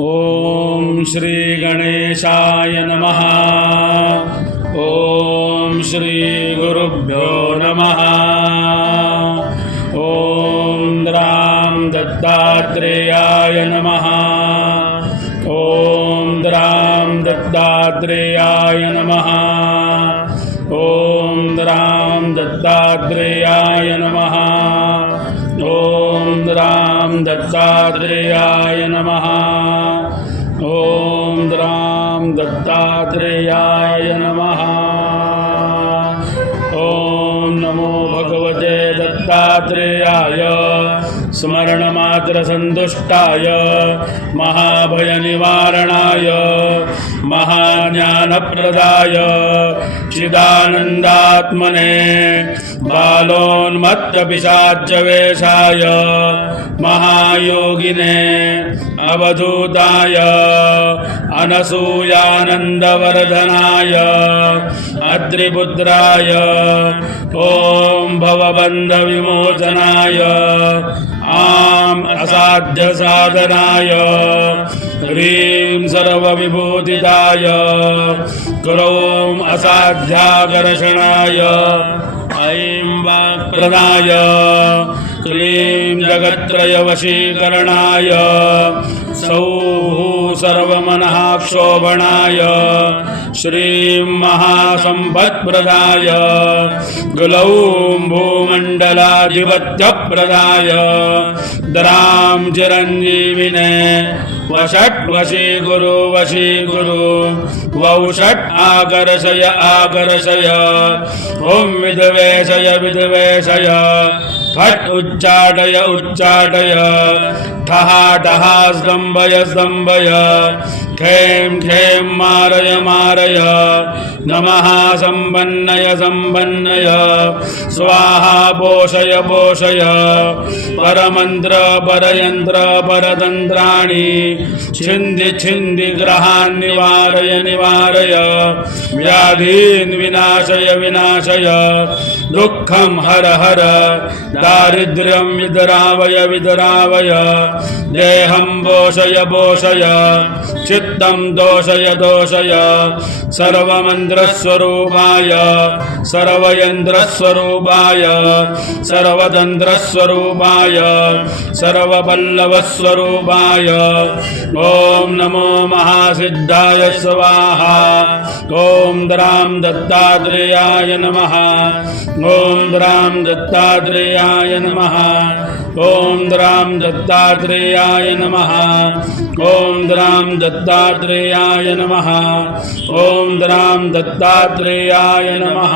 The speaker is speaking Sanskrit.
ओम श्री गणेशाय नमः। ओम श्री गुरुभ्यो नमः। ओम राम दत्तात्रेयाय नमः। ओम राम दत्तात्रेयाय नमः। ओम राम दत्तात्रेयाय नमः। ओम राम दत्तात्रेयाय नमः। ओम राम दत्तात्रेयाय नमः। ओम नमो भगवते दत्तात्रेयाय स्मरणमात्र संतुष्टाय महाभय निवारणाय महाज्ञानप्रदाय चिदानन्दात्मने बालोन्मत्तपिशाच्यवेशाय महायोगिने अवधूताय अनसूयानन्दवर्धनाय अत्रिपुत्राय ओम भवबन्धविमोचनाय आम असाध्य साधनाय ह्रीं सर्वविभूतिदाय क्रों असाध्याकर्षणाय ऐं वाक्प्रदाय क्लीं जगत्त्रयवशीकरणाय सौः सर्वमनः क्षोभणाय श्रीं महासम्पत्प्रदाय ग्लौं भूमण्डलाधिपत्यप्रदाय द्रां चिरञ्जीविने वषट् वशीकुरु वशीकुरु वौषट् आकर्षय आकर्षय ॐ विद्वेषय विद्वेषय फट् उच्चाटय उच्चाटय ठः ठः स्तम्भय स्तम्भय खें खें मारय मारय नमः सम्पन्नय सम्पन्नय स्वाहा पोषय पोषय परमन्त्र परयन्त्र परतन्त्राणि छिन्दि छिन्दि ग्रहान् निवारय निवारय व्याधीन् विनाशय विनाशय दुःखं हर हर दारिद्र्यं विदरावय विदरावय देहं पोषय पोषय चित्तं दोषय दोषय सर्वमन्त्रस्वरूपाय सर्वयन्त्रस्वरूपाय सर्वतन्त्रस्वरूपाय सर्वपल्लवस्वरूपाय ॐ नमो महासिद्धाय स्वाहा। ॐ राम दत्तात्रेयाय नमः। ॐ राम दत्तात्रेयाय नमः। ॐ राम दत्तात्रेयाय नमः। ॐ राम दत्तात्रेयाय नमः। ॐ राम दत्तात्रेयाय नमः।